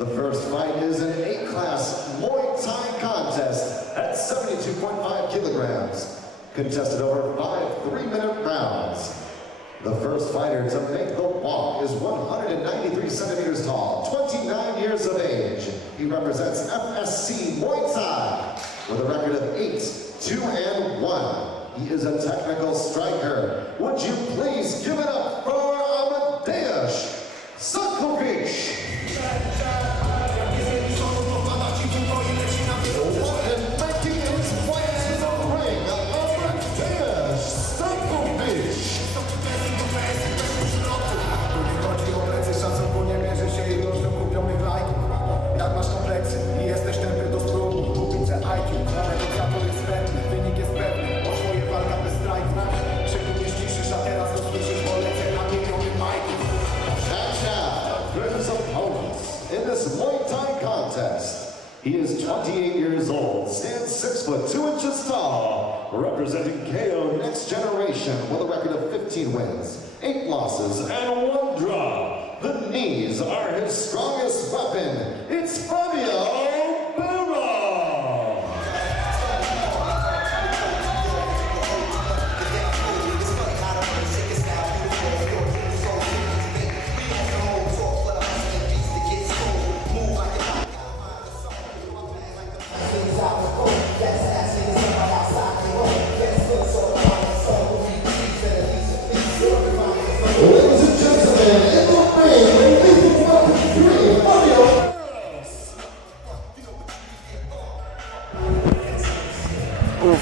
The first fight is an A-class Muay Thai contest at 72.5 kilograms, contested over 5 3-minute rounds. The first fighter to make the walk is 193 centimeters tall, 29 years of age. He represents FSC Muay Thai with a record of 8-2-1. He is a technical striker. Would you please give it up for Amadeusz SAKOWICZ? He is 28 years old, stands 6 foot 2 inches tall, representing KO Next Generation with a record of 15 wins, 8 losses, and 1 draw. The knees are his strongest weapon. It's Fabio.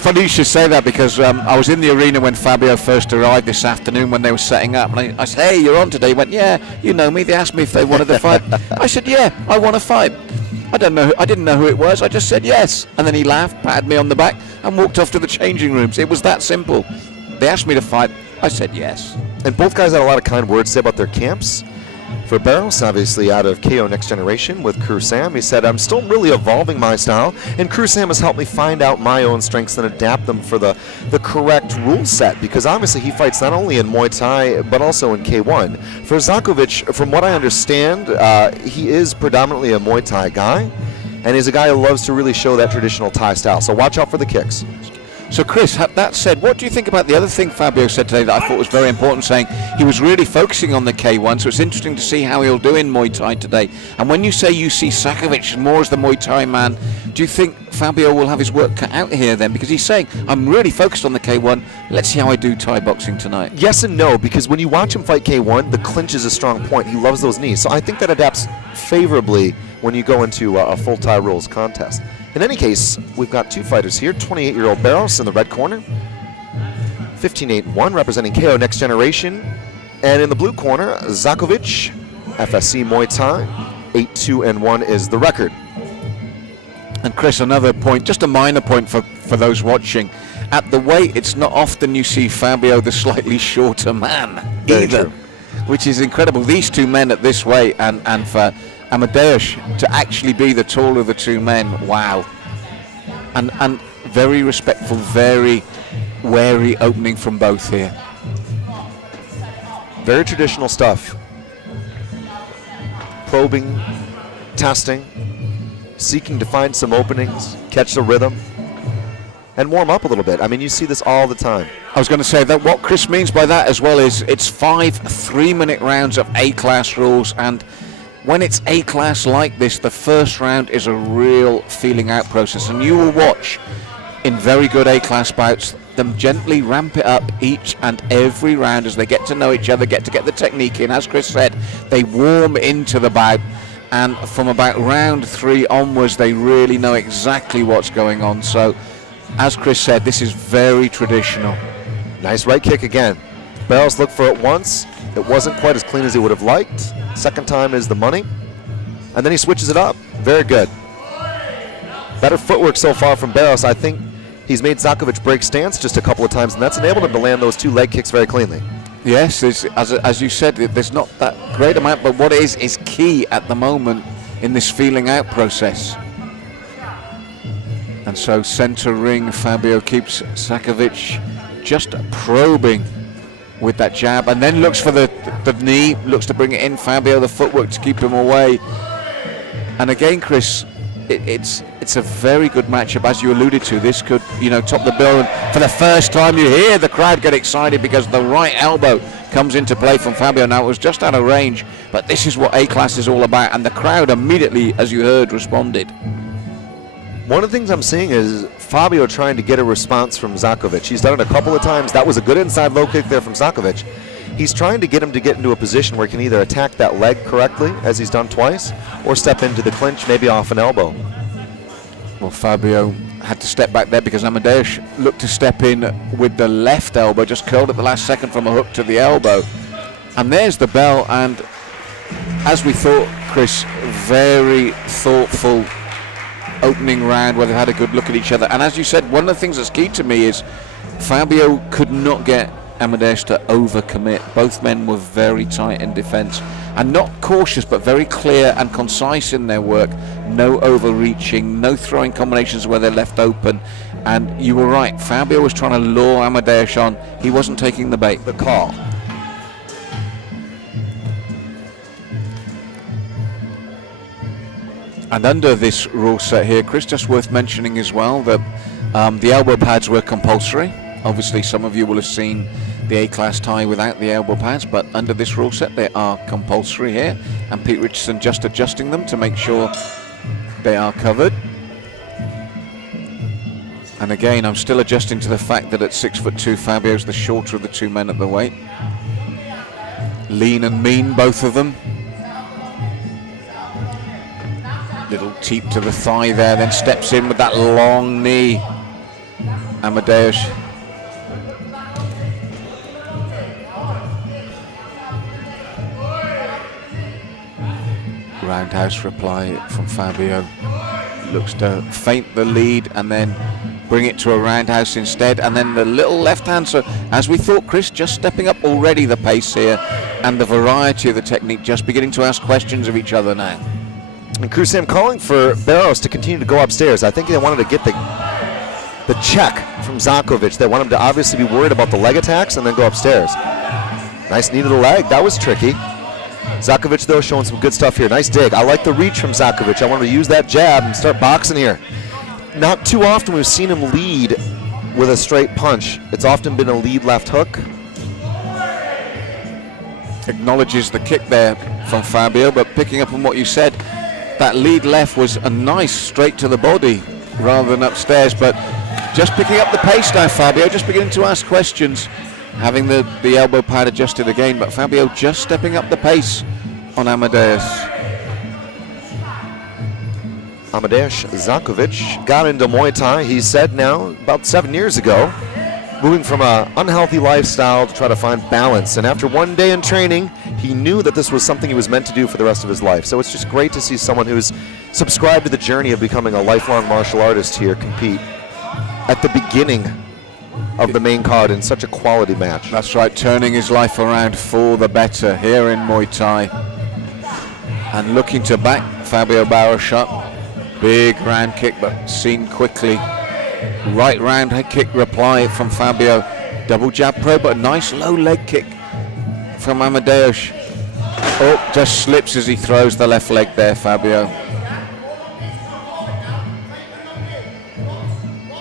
Funny you should say that, because I was in the arena when Fabio first arrived this afternoon when they were setting up, and I said, "Hey, you're on today." He went, "Yeah, you know me." They asked me if they wanted to fight. I said, "Yeah, I want to fight." I didn't know who it was. I just said yes, and then he laughed, patted me on the back, and walked off to the changing rooms. It was that simple. They asked me to fight. I said yes. And both guys had a lot of kind words to say about their camps. For BARROS, obviously out of KO Next Generation with Crew Sam, he said, "I'm still really evolving my style, and Crew Sam has helped me find out my own strengths and adapt them for the correct rule set," because obviously he fights not only in Muay Thai, but also in K1. For SAKOWICZ, from what I understand, he is predominantly a Muay Thai guy, and he's a guy who loves to really show that traditional Thai style, so watch out for the kicks. So Chris, that said, what do you think about the other thing Fabio said today that I thought was very important, saying he was really focusing on the K1, so it's interesting to see how he'll do in Muay Thai today. And when you say you see SAKOWICZ more as the Muay Thai man, do you think Fabio will have his work cut out here then? Because he's saying, I'm really focused on the K1, let's see how I do Thai boxing tonight. Yes and no, because when you watch him fight K1, the clinch is a strong point. He loves those knees. So I think that adapts favorably when you go into a full Thai rules contest. In any case, we've got two fighters here. 28-year-old BARROS in the red corner, 15-8-1, representing KO Next Generation. And in the blue corner, SAKOWICZ, FSC Muay Thai, 8-2-1 is the record. And Chris, another point, just a minor point for those watching. At the weight, it's not often you see Fabio the slightly shorter man either, which is incredible. These two men at this weight, and for Amadeusz to actually be the taller of the two men, wow. And very respectful, very wary opening from both here. Very traditional stuff. Probing, testing, seeking to find some openings, catch the rhythm, and warm up a little bit. I mean, you see this all the time. I was going to say that what Chris means by that as well is it's 5 3-minute rounds of A-class rules, and when it's A-class like this, the first round is a real feeling out process, and you will watch in very good A-class bouts them gently ramp it up each and every round as they get to know each other, get the technique in. As Chris said, they warm into the bout, and from about round 3 onwards, they really know exactly what's going on. So, as Chris said, this is very traditional. Nice right kick again. BARROS looked for it once. It wasn't quite as clean as he would have liked. Second time is the money. And then he switches it up. Very good. Better footwork so far from BARROS. I think he's made SAKOWICZ break stance just a couple of times, and that's enabled him to land those 2 leg kicks very cleanly. Yes, as you said, there's not that great amount, but what is key at the moment in this feeling out process. And so center ring, Fabio keeps SAKOWICZ just probing with that jab, and then looks for the knee, looks to bring it in. Fabio, the footwork to keep him away. And again, Chris, it's a very good matchup, as you alluded to. This could, top the bill. And for the first time, you hear the crowd get excited because the right elbow comes into play from Fabio. Now, it was just out of range, but this is what A-Class is all about. And the crowd immediately, as you heard, responded. One of the things I'm seeing is Fabio trying to get a response from SAKOWICZ. He's done it a couple of times. That was a good inside low kick there from SAKOWICZ. He's trying to get him to get into a position where he can either attack that leg correctly, as he's done twice, or step into the clinch, maybe off an elbow. Well, Fabio had to step back there because Amadeusz looked to step in with the left elbow, just curled at the last second from a hook to the elbow. And there's the bell, and as we thought, Chris, very thoughtful opening round where they had a good look at each other. And as you said, one of the things that's key to me is Fabio could not get Amadeusz to overcommit. Both men were very tight in defense and not cautious, but very clear and concise in their work. No overreaching, no throwing combinations where they're left open. And you were right, Fabio was trying to lure Amadeusz on. He wasn't taking the bait. The call. And under this rule set here, Chris, just worth mentioning as well that the elbow pads were compulsory. Obviously, some of you will have seen the A-Class tie without the elbow pads, but under this rule set, they are compulsory here. And Pete Richardson just adjusting them to make sure they are covered. And again, I'm still adjusting to the fact that at 6'2", Fabio's the shorter of the two men at the weight. Lean and mean, both of them. Little teep to the thigh there, then steps in with that long knee. Amadeusz. Roundhouse reply from Fabio. Looks to feint the lead and then bring it to a roundhouse instead. And then the little left hand. So as we thought, Chris, just stepping up already the pace here and the variety of the technique, just beginning to ask questions of each other now. And Krusam calling for BARROS to continue to go upstairs. I think they wanted to get the check from SAKOWICZ. They want him to obviously be worried about the leg attacks and then go upstairs. Nice knee to the leg. That was tricky. SAKOWICZ, though, showing some good stuff here. Nice dig. I like the reach from SAKOWICZ. I want to use that jab and start boxing here. Not too often we've seen him lead with a straight punch. It's often been a lead left hook. Acknowledges the kick there from Fabio, but picking up on what you said, that lead left was a nice straight to the body rather than upstairs, but just picking up the pace now, Fabio, just beginning to ask questions, having the elbow pad adjusted again, but Fabio just stepping up the pace on Amadeusz. Amadeusz SAKOWICZ got into Muay Thai, he said now, about 7 years ago, moving from an unhealthy lifestyle to try to find balance. And after one day in training, he knew that this was something he was meant to do for the rest of his life. So it's just great to see someone who's subscribed to the journey of becoming a lifelong martial artist here compete at the beginning of the main card in such a quality match. That's right, turning his life around for the better here in Muay Thai. And looking to back Fabio BARROS shot. Big round kick, but seen quickly. Right round head kick reply from Fabio. Double jab pro, but a nice low leg kick from Amadeusz. Oh, just slips as he throws the left leg there, Fabio.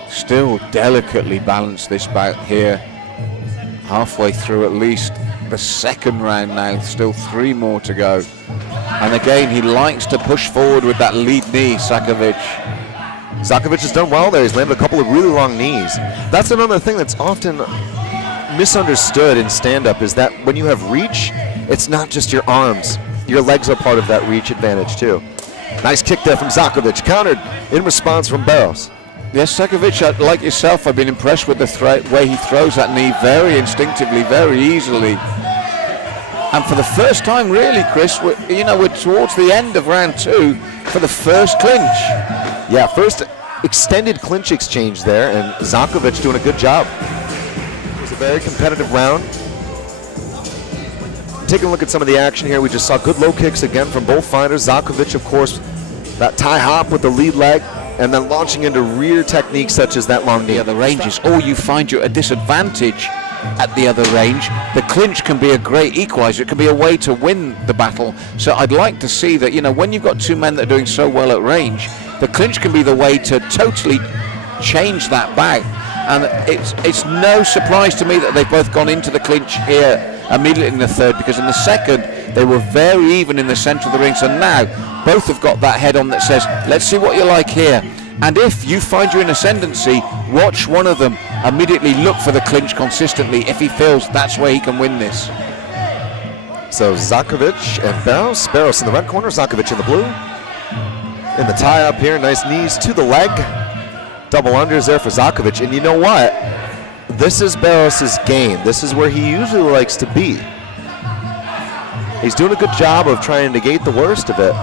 Still delicately balanced this bout here. Halfway through at least the second round now, still 3 more to go. And again, he likes to push forward with that lead knee, SAKOWICZ. SAKOWICZ has done well there. He's landed a couple of really long knees. That's another thing that's often misunderstood in stand-up, is that when you have reach, it's not just your arms. Your legs are part of that reach advantage too. Nice kick there from SAKOWICZ, countered in response from BARROS. Yes, SAKOWICZ, like yourself, I've been impressed with the way he throws that knee very instinctively, very easily. And for the first time, really, Chris, we're towards the end of round 2 for the first clinch. Yeah, first extended clinch exchange there, and SAKOWICZ doing a good job. It was a very competitive round. Taking a look at some of the action here, we just saw good low kicks again from both fighters. SAKOWICZ, of course, that tie hop with the lead leg, and then launching into rear techniques such as that long knee. Yeah, the ranges. Or you find you're at a disadvantage at the other range, the clinch can be a great equalizer. It can be a way to win the battle. So I'd like to see that, you know, when you've got two men that are doing so well at range, the clinch can be the way to totally change that bout. And it's no surprise to me that they've both gone into the clinch here immediately in the third, because in the second they were very even in the centre of the ring. So now both have got that head on that says, let's see what you like here. And if you find you're in ascendancy, watch one of them immediately look for the clinch consistently if he feels that's where he can win this. So SAKOWICZ and BARROS. BARROS in the red corner, SAKOWICZ in the blue. In the tie up here, nice knees to the leg. Double unders there for SAKOWICZ. And you know what? This is BARROS' game. This is where he usually likes to be. He's doing a good job of trying to negate the worst of it.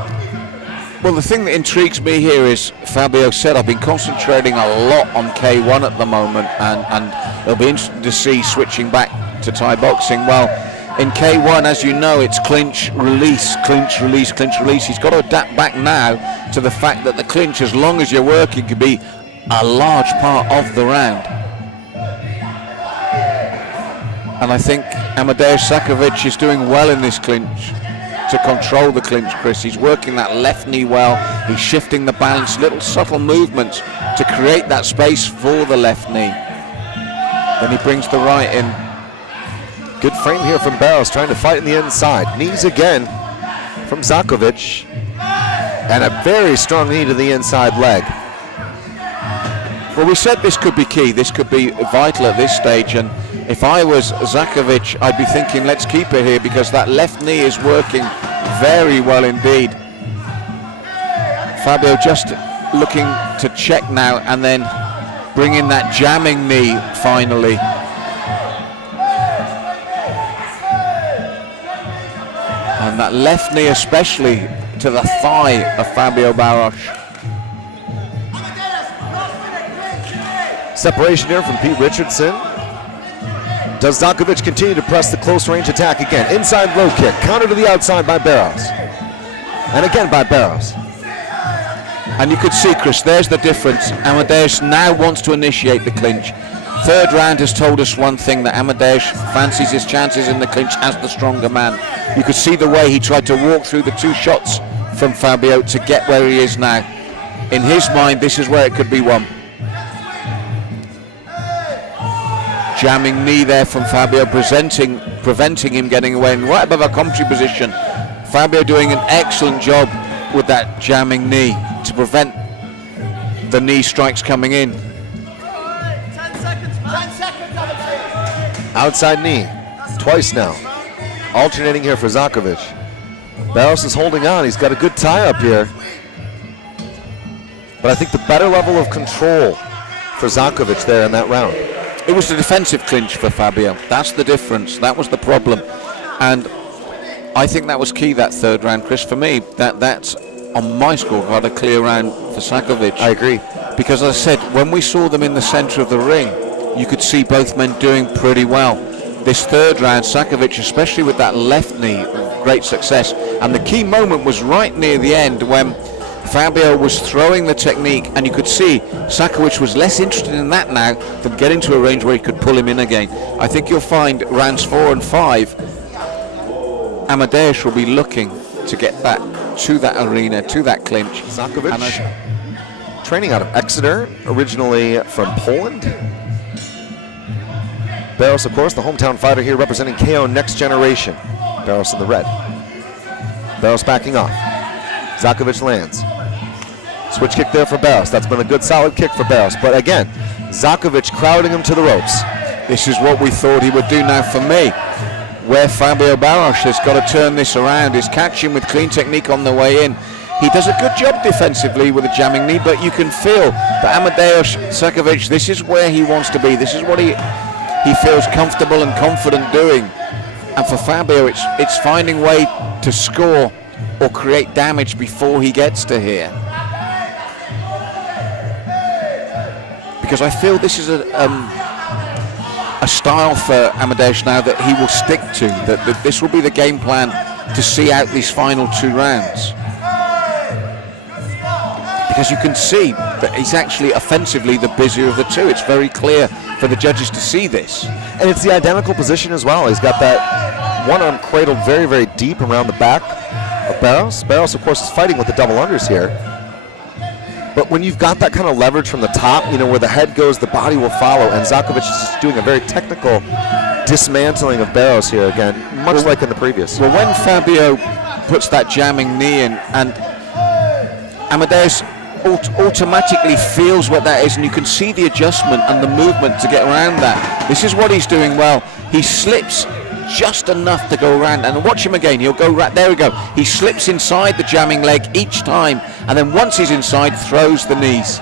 Well, the thing that intrigues me here is Fabio said, I've been concentrating a lot on K1 at the moment, and it'll be interesting to see switching back to Thai boxing. Well, in K1, as you know, it's clinch, release, clinch, release, clinch, release. He's got to adapt back now to the fact that the clinch, as long as you're working, can be a large part of the round. And I think Amadeusz SAKOWICZ is doing well in this clinch to control the clinch, Chris. He's working that left knee well. He's shifting the balance, little subtle movements to create that space for the left knee. Then he brings the right in. Good frame here from BARROS, trying to fight in the inside. Knees again from SAKOWICZ. And a very strong knee to the inside leg. Well, we said this could be key. This could be vital at this stage. And if I was SAKOWICZ, I'd be thinking, let's keep it here, because that left knee is working very well indeed. Fabio just looking to check now and then bring in that jamming knee finally. And that left knee especially to the thigh of Fabio BARROS. Separation here from Pete Richardson. Does SAKOWICZ continue to press the close range attack again? Inside low kick, counter to the outside by BARROS. And again by BARROS. And you could see, Chris, there's the difference. Amadeusz now wants to initiate the clinch. Third round has told us one thing, that Amadeusz fancies his chances in the clinch as the stronger man. You could see the way he tried to walk through the two shots from Fabio to get where he is now. In his mind, this is where it could be won. Jamming knee there from Fabio, preventing him getting away, and right above a commentary position. Fabio doing an excellent job with that jamming knee to prevent the knee strikes coming in. 10 seconds. Outside knee, twice now. Alternating here for SAKOWICZ. BARROS is holding on, he's got a good tie up here. But I think the better level of control for SAKOWICZ there in that round. It was the defensive clinch for Fabio. That's the difference. That was the problem. And I think that was key, that third round, Chris. For me, that's on my scorecard a clear round for SAKOWICZ. I agree. Because as I said, when we saw them in the centre of the ring, you could see both men doing pretty well. This third round, SAKOWICZ, especially with that left knee, great success. And the key moment was right near the end when Fabio was throwing the technique, and you could see SAKOWICZ was less interested in that now than get into a range where he could pull him in again. I think you'll find rounds 4 and 5, Amadeusz will be looking to get back to that arena, to that clinch. SAKOWICZ, training out of Exeter, originally from Poland. BARROS, of course, the hometown fighter here representing KO Next Generation. BARROS in the red. BARROS backing off. SAKOWICZ lands. Switch kick there for BARROS. That's been a good solid kick for BARROS. But again, SAKOWICZ crowding him to the ropes. This is what we thought he would do now. For me, where Fabio BARROS has got to turn this around is catch him with clean technique on the way in. He does a good job defensively with a jamming knee, but you can feel that Amadeusz SAKOWICZ, this is where he wants to be. This is what he feels comfortable and confident doing. And for Fabio, it's finding a way to score or create damage before he gets to here. Because I feel this is a style for Amadeusz now that he will stick to, that this will be the game plan to see out these final 2 rounds. because you can see that he's actually offensively the busier of the two. It's very clear for the judges to see this. And it's the identical position as well. He's got that one arm cradled very, very deep around the back of Barros. Barros, of course, is fighting with the double unders here. But when you've got that kind of leverage from the top, you know, where the head goes, the body will follow. And SAKOWICZ is just doing a very technical dismantling of Barros here again, much like in the previous. Well, when Fabio puts that jamming knee in, and Amadeusz automatically feels what that is, and you can see the adjustment and the movement to get around that. This is what he's doing well. He slips just enough to go around, and watch him again. He'll go right there. We go. He slips inside the jamming leg each time, and then once he's inside, throws the knees.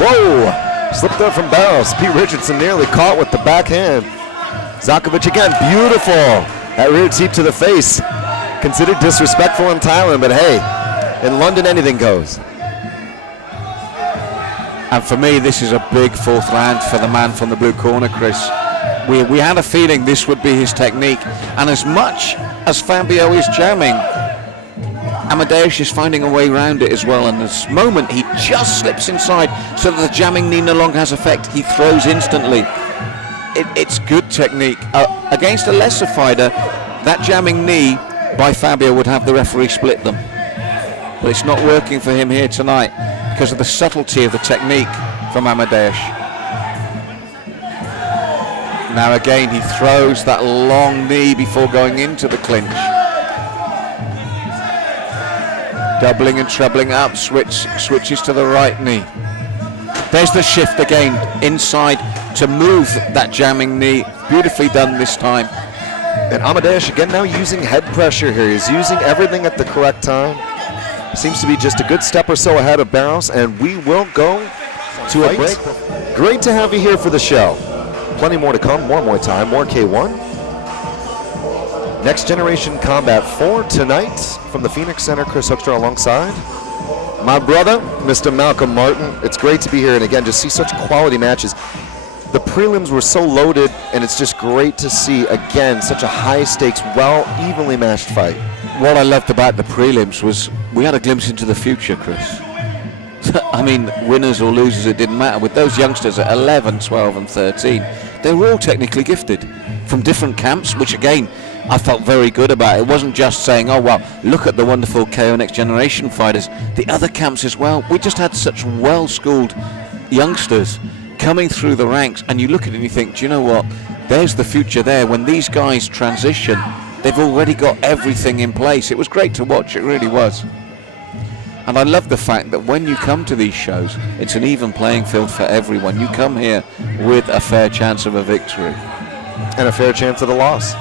Whoa! Slipped there from Barros. Pete Richardson nearly caught with the backhand. SAKOWICZ again, beautiful. That rear teep to the face. Considered disrespectful in Thailand, but hey, in London anything goes. And for me, this is a big fourth round for the man from the blue corner, Chris. We had a feeling this would be his technique. And as much as Fabio is jamming, Amadeusz is finding a way around it as well. And this moment, he just slips inside so that the jamming knee no longer has effect. He throws instantly. It's good technique. Against a lesser fighter, that jamming knee by Fabio would have the referee split them. But it's not working for him here tonight because of the subtlety of the technique from Amadeusz. Now again, he throws that long knee before going into the clinch. Doubling and trebling up, switches to the right knee. There's the shift again, inside to move that jamming knee. Beautifully done this time. And Amadeusz again now using head pressure here. He's using everything at the correct time. Seems to be just a good step or so ahead of Barros, and we will go to a break. Great to have you here for the show. Plenty more to come, more Muay Thai, more K1. Next Generation Combat 4 tonight from the Phoenix Center. Chris Hoekstra alongside my brother, Mr. Malcolm Martin. It's great to be here, and again, just see such quality matches. The prelims were so loaded, and it's just great to see, again, such a high-stakes, evenly matched fight. What I loved about the prelims was we had a glimpse into the future, Chris. I mean, winners or losers, it didn't matter. With those youngsters at 11, 12 and 13, they were all technically gifted from different camps, which again, I felt very good about. It wasn't just saying, oh, well, look at the wonderful KO Next Generation fighters. The other camps as well. We just had such well-schooled youngsters coming through the ranks, and you look at it and you think, do you know what? There's the future there. When these guys transition, they've already got everything in place. It was great to watch, it really was. And I love the fact that when you come to these shows, it's an even playing field for everyone. You come here with a fair chance of a victory. And a fair chance of a loss.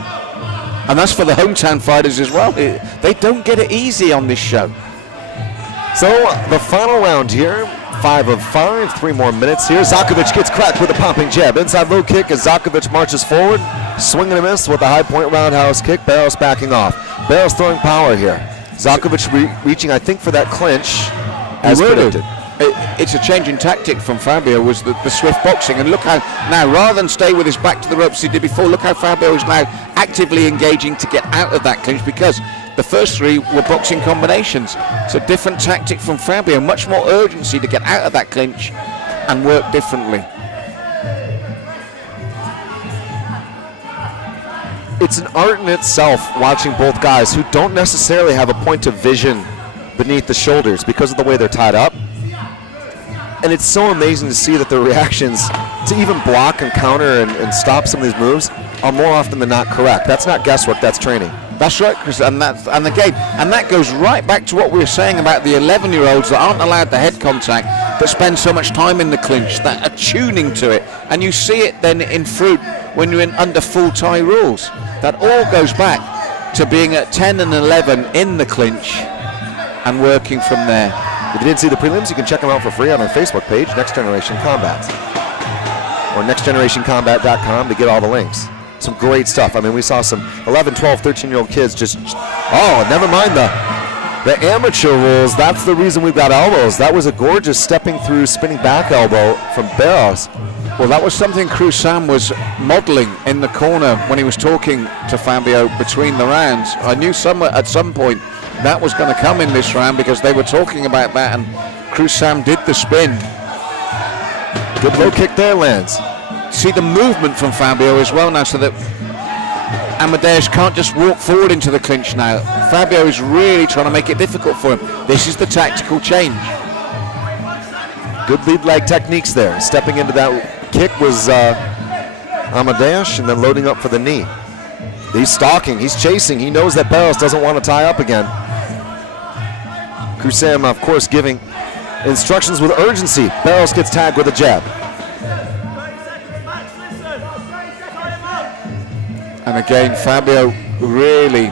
And that's for the hometown fighters as well. They don't get it easy on this show. So the final round here, 5 of 5, 3 more minutes here. SAKOWICZ gets cracked with a popping jab. Inside low kick as SAKOWICZ marches forward. Swing and a miss with a high point roundhouse kick. Barros backing off. Barros throwing power here. SAKOWICZ reaching, I think, for that clinch as predicted. It's a change in tactic from Fabio, was the swift boxing. And look how, now rather than stay with his back to the ropes as he did before, look how Fabio is now actively engaging to get out of that clinch, because the first 3 were boxing combinations. It's a different tactic from Fabio, much more urgency to get out of that clinch and work differently. It's an art in itself watching both guys who don't necessarily have a point of vision beneath the shoulders because of the way they're tied up. And it's so amazing to see that the reactions to even block and counter and stop some of these moves are more often than not correct. That's not guesswork, that's training. That's right, Chris, and that goes right back to what we were saying about the 11-year-olds that aren't allowed the head contact, that spend so much time in the clinch, that are tuning to it, and you see it then in fruit when you're in under full Thai rules. That all goes back to being at 10 and 11 in the clinch and working from there. If you didn't see the prelims, you can check them out for free on our Facebook page, Next Generation Combat, or nextgenerationcombat.com to get all the links. Some great stuff. I mean, we saw some 11, 12, 13-year-old kids just, never mind the amateur rules. That's the reason we've got elbows. That was a gorgeous stepping through spinning back elbow from Barros. Well, that was something Sam was modelling in the corner when he was talking to Fabio between the rounds. I knew somewhere at some point that was going to come in this round because they were talking about that, and Sam did the spin. Good low kick there, lands. See the movement from Fabio as well now, so that Amadeusz can't just walk forward into the clinch now. Fabio is really trying to make it difficult for him. This is the tactical change. Good lead leg techniques there. Stepping into that kick was Amadeusz, and then loading up for the knee. He's stalking, he's chasing. He knows that Barros doesn't want to tie up again. Sam, of course, giving instructions with urgency. Barros gets tagged with a jab. And again, Fabio really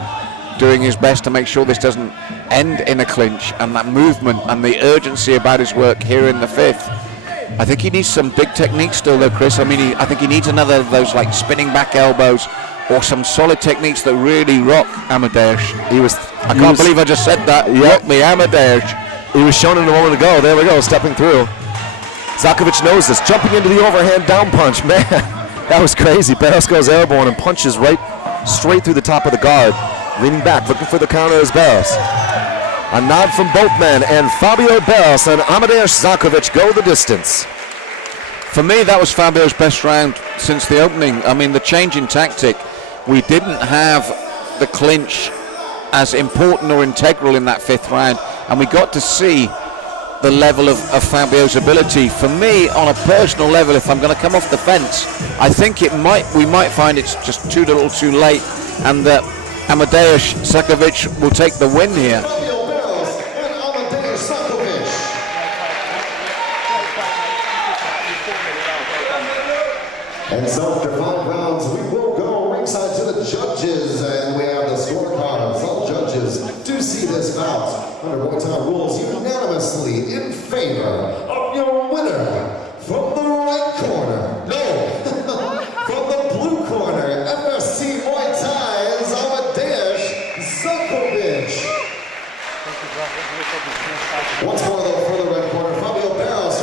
doing his best to make sure this doesn't end in a clinch, and that movement and the urgency about his work here in the fifth. I think he needs some big techniques still though, Chris. I mean, I think he needs another of those like spinning back elbows or some solid techniques that really rock Amadeusz. I can't believe I just said that. Yep. Rock me, Amadeusz. He was shown in a moment ago. There we go, stepping through. SAKOWICZ knows this, jumping into the overhand down punch. Man, that was crazy. Barros goes airborne and punches right straight through the top of the guard. Leaning back, looking for the counter is Barros. A nod from both men, and Fabio Barros and Amadeusz SAKOWICZ go the distance. For me, that was Fabio's best round since the opening. I mean, the change in tactic, we didn't have the clinch as important or integral in that fifth round, and we got to see the level of Fabio's ability. For me, on a personal level, if I'm going to come off the fence, I think we might find it's just too little too late, and that Amadeusz SAKOWICZ will take the win here. Fabio Barros and Amadeusz SAKOWICZ. And so after 5 rounds, we will go ringside to the judges, and we have the scorecards. All judges do see this bout under Muay Thai rules unanimously in favor of your winner from the right corner. No, from the blue corner, FSC Muay Thai's Amadeusz SAKOWICZ. Once more though, for the red corner, Fabio Barros